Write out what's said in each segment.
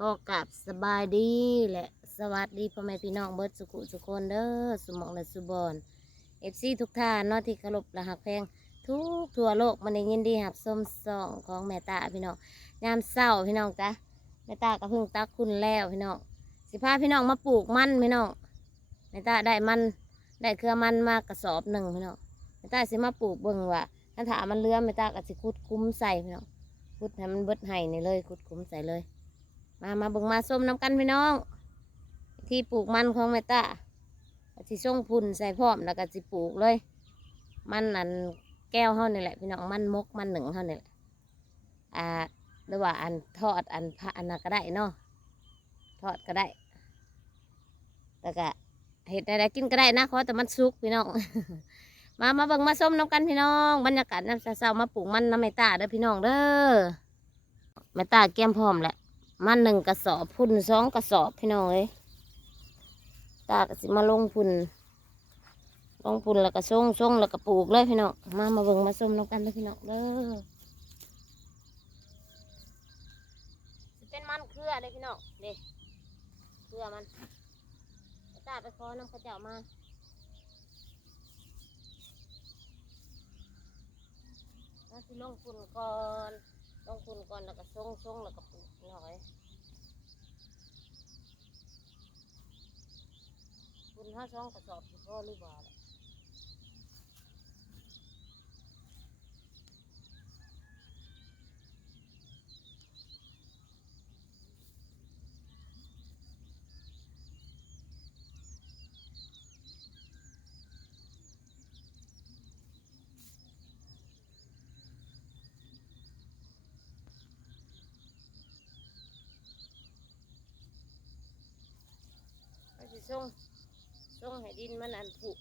พอกับสบายดีและสวัสดีพ่อแม่พี่น้องเบิร์ดสุขุสุคนเด้อสมองและสุบอนเอฟซีทุกท่านเนาะที่เคารพและหักแพงทุกทั่วโลกมันได้ยินดีหับส้มซองของแม่ตาพี่น้องยามเศร้าพี่น้องจ้ะแม่ตาก็เพิ่งตักคุณแล้วพี่น้องสิพาพี่น้องมาปลูกมันพี่น้องแม่ตาได้มันได้เครือมันมากระสอบหนึ่งพี่น้องแม่ตาสิมาปลูกเบิ่งว่าถ้าถามมันเลื้อแม่ตาก็สิคุดคุ้มใส่พี่น้องคุดให้มันเบิดให้นี่เลยคุดคุ้มใส่เลย มามาบิ่งมาส้มน้ำกันพี่น้อง ที่ปลูกมันของแม่ตาก็สิส่งพุ่นใส่พร้อมแล้วก็สิปลูกเลย มันอันแก้วเฮานี่แหละพี่น้องมันมกมันหนึ่งเฮานี่แหละอ่าหรือว่าอันทอดอันพะอันนั้นก็ได้เนาะทอดก็ได้แต่ก็เห็ดอะไรกินก็ได้นะขอแต่มันสุกพี่น้อง มามาเบิ่งมาส้มน้ำกันพี่น้องบรรยากาศน้ำเศร้ามาปลูกมันน้ำแม่ตาเด้อพี่น้องเด้อแม่ตาเกมพร้อมแหละ มันหนึ่งกระสอบพุ่นสองกระสอบพี่น้องเอ้ยตากสิมาลงพุ่นลงพุ่นแล้วก็ส่งส่งแล้วก็ปลูกเลยพี่น้องมามาเบิ่งมาส้มน้ำกันเลยพี่น้องเด้อสิเป็นมันเครือเลยพี่น้องเด้เครือมันตาไปขอน้ำข้าเจ้ามาแล้วสิลงพุ่นก่อนลงทุนก่อนแล้วก็ส่งส่งแล้วก็ปลูกหน่อย คุณห้าช่องกระสอบสิพ่อหรือบ่าล่ะก็สิส่ง ส่งให้ดินมันอันปลูก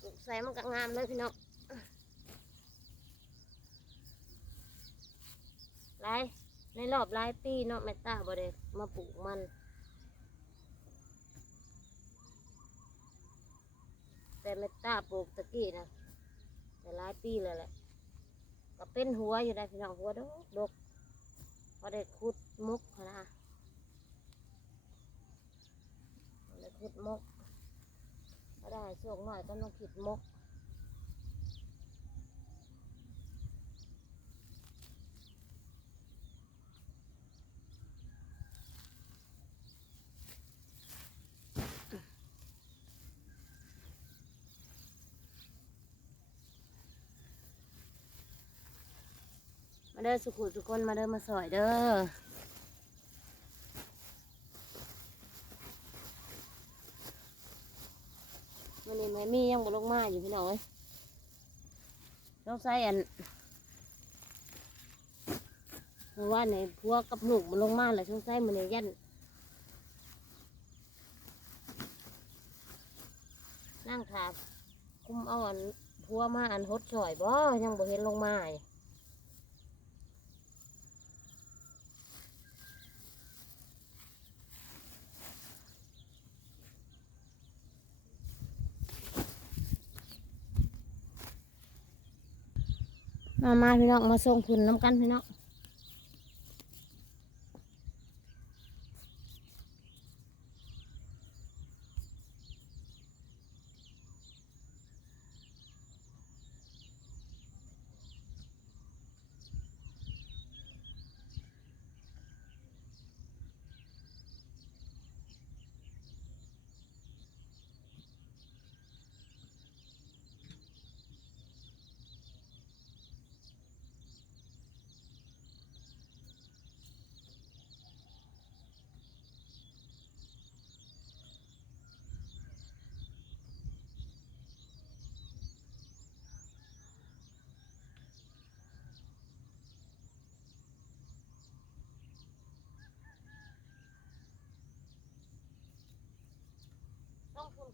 ปลูกใส่มันก็งามเลยพี่น้องหลายในรอบหลายปีเนาะแม่ตาบ่ได้มาปลูกมัน แต่แม่ตาปลูกตะกี้นะแต่หลายปีเลยแหละก็เป็นหัวอยู่ได้พี่น้องหัวดกดกพอได้ขุดมุกนะ เลย ขุดมกก็ได้ส่งหน่อยก็ต้องขิดมกมาเด้อสุขุทุคนมาเด้อมาสอยเด้อ มียังบ่ลงมาอยู่พี่น้องเอ้ยต้องใส่อันเพราะว่าในพวกกับลูกมันลงมาเลยช่องใส่มันในยันนั่งถามคุมเอาอันพัวมาอันหดช่อยบ่ยังบ่เห็นลงมาอยู่ มามาพี่น้องมาส่งคุณน้ำกันพี่น้อง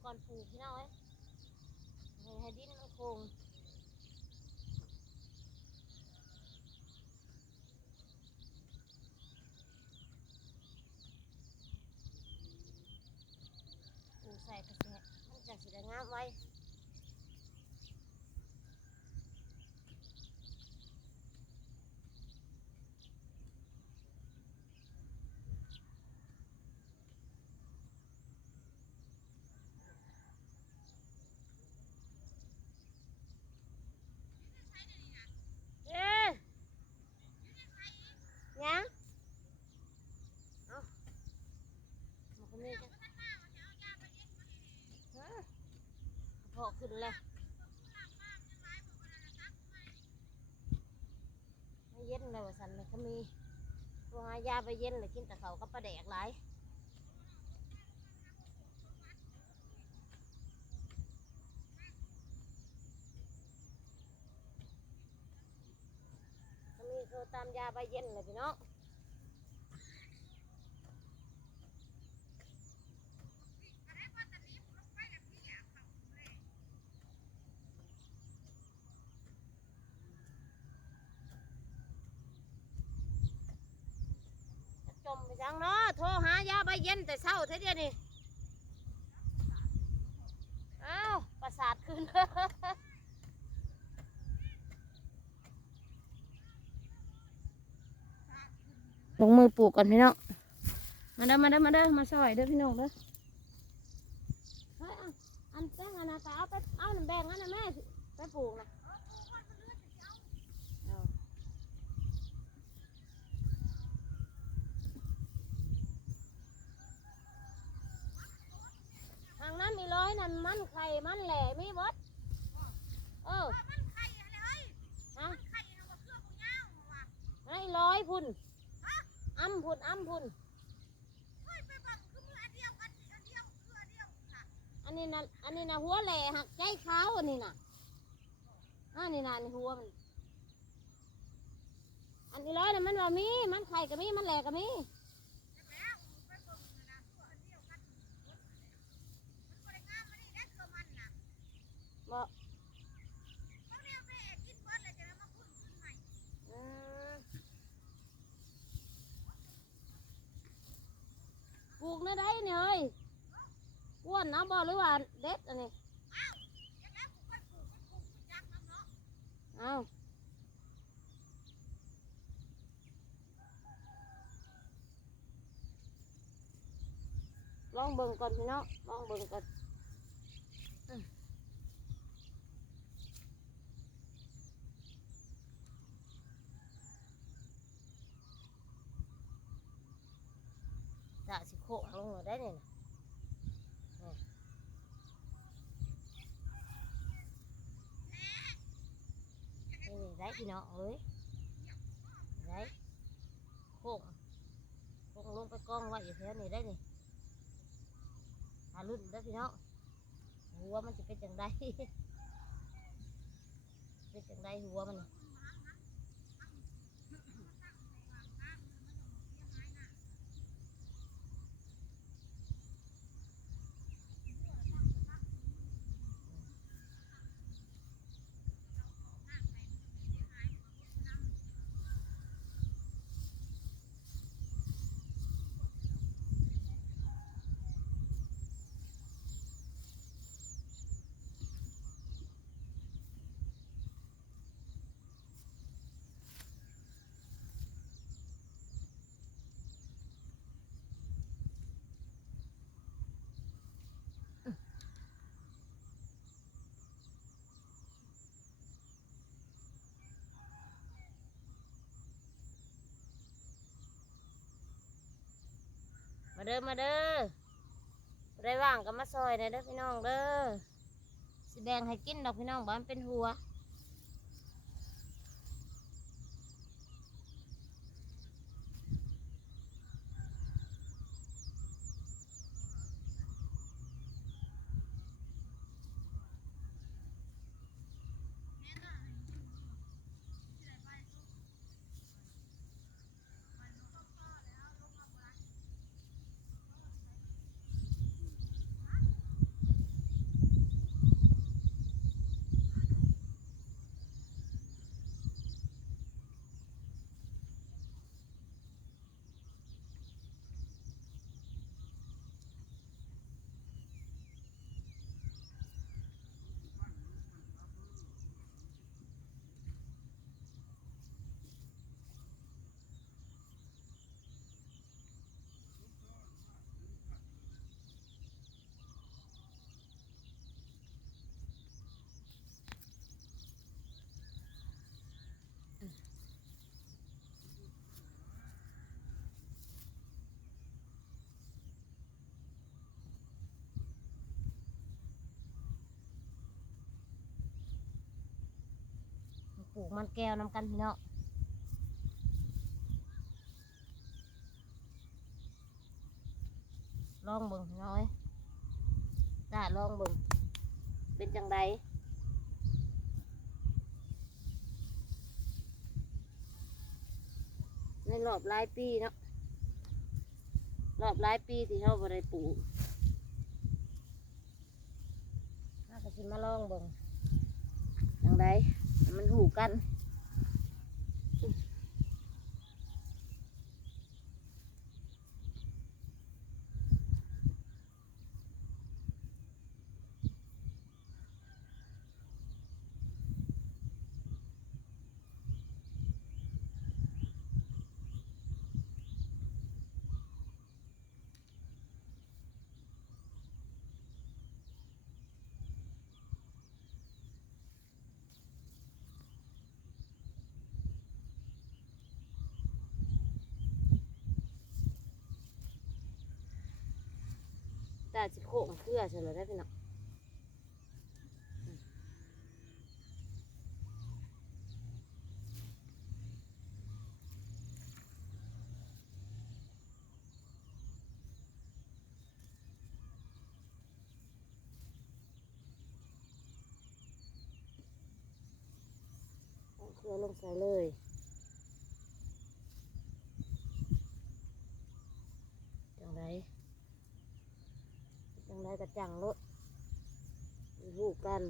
ก่อนปลูกพี่น้องเอ้ยให้ให้ดินมันโคงปลูกใส่กระแสมันจะสิได้งามไว้ สันเลยก็มีตัวหายาไปเย็นเลยกินแต่เขาก็ปลาแดกหลายก็มีตัวตามยาไปเย็นเลยพี่น้อง จังเนาะโทรหายาใบเย็นแต่เช้าเท่าเดียวนี่อ้าวประสาทขึ้นลงมือปลูกก่อนพี่น้อง มาเด้อมาเด้อมาเด้อมาช่วยเด้อพี่น้องเด้อเฮ้ยเอาอันแป้งอันนะแต่เอาไปเอาหนึ่งแบ่งอันนะแม่ไปปลูกนะเอาทาง นั้นมีร้อยนั่นมันไข่มันแหล่มีบดเออฮะไอ้ร้อยพุ่นอ้ำพุ่นอ้ำพุ่นอันนี้นะอันนี้นะหัวแหล่หักใจขาวอันนี้นะอันนี้นะนี่หัวมันอันนี้ร้อยนะมันว่ามีมันไข่ก็มีมันแหล่ก็มี บอกอืมปลูกในได้เนี่ยเฮ้ยอ้วนนะบอหรือว่าเด็ดอันนี้เอาลองเบิ่งก่อนพี่น้องลองเบิ่งก่อนะสิโคงลงมาได้เนี่ยนะนี่ได้พี่น้องเอ้ยได้โค้งโค้งลงไปกองไว้อยู่แถวนี้ได้นี่หารุ่นได้อพี่น้องหัวมันจะเป็นจังไดเป็นจังไดหัวมันน่ เด้อมาเด้อได้ว่างก็มาซอยนะเด้อพี่น้องเด้อสิแบ่งให้กินดอกพี่น้องบ้านเป็นหัว ปลูกมันแก้วน้ำกันพี่นาะลองเบิ่งน้อยจ้าลองเบิ่งเป็นจังไดในรอบหลายปีเนาะรอบหลายปีที่เขาบริปลูกน่าจะชิมาลองเบิ่งจังได มันหูกัน ตาสิโค้งเครือใช่เลยได้พี่น้องเอาเครือลงใส่เลยจังไร จังไร กระจังรถลูกกัน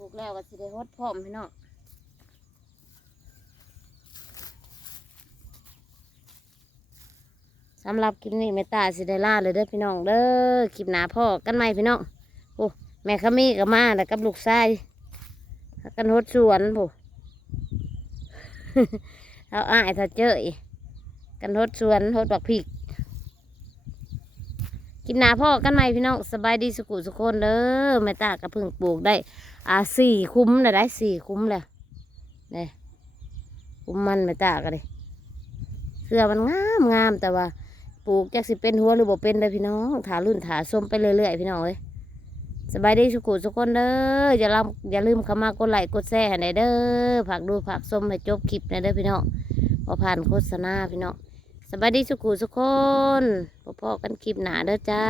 ลูกแล้วก็สิได้ฮดพร้อมพี่น้องสำหรับคลิปนี้แม่ตาสิได้ล่าเลยเด้อพี่น้องเด้อคลิปหนาพ่อกันใหม่พี่น้องโอ้แม่ขมีก็มาแล้วกับลูกชายกันฮดสวนโอ้เอาอ้ายถ้าเจออีกันฮดสวนฮดบักพริกคลิปหนาพ่อกันใหม่พี่น้องสบายดีสุขุสุขคนเด้อแม่ตาก็เพิ่งปลูกได้ อ่าสี่คุ้มเลยได้สี่คุ้มเลยนี่คุ้มมันไม่ตากันเลยเสื้อมันงามงามแต่ว่าปลูกจักสิเป็นหัวหรือบ่เป็นเลยพี่น้องถารุ่นถาส้มไปเรื่อยๆพี่น้องเอ้ยสบายดีสุขุสุกคนเด้ออย่าลืมอย่าลืมเข้ามากดไลค์กดแชร์ให้หน่อยเด้อฝากดูฝากส้มให้จบคลิปหน่อยเด้อพี่น้องพอผ่านโฆษณาพี่น้องสบายดีสุขุสุกคนพอๆกันคลิปหนาเด้อจ้า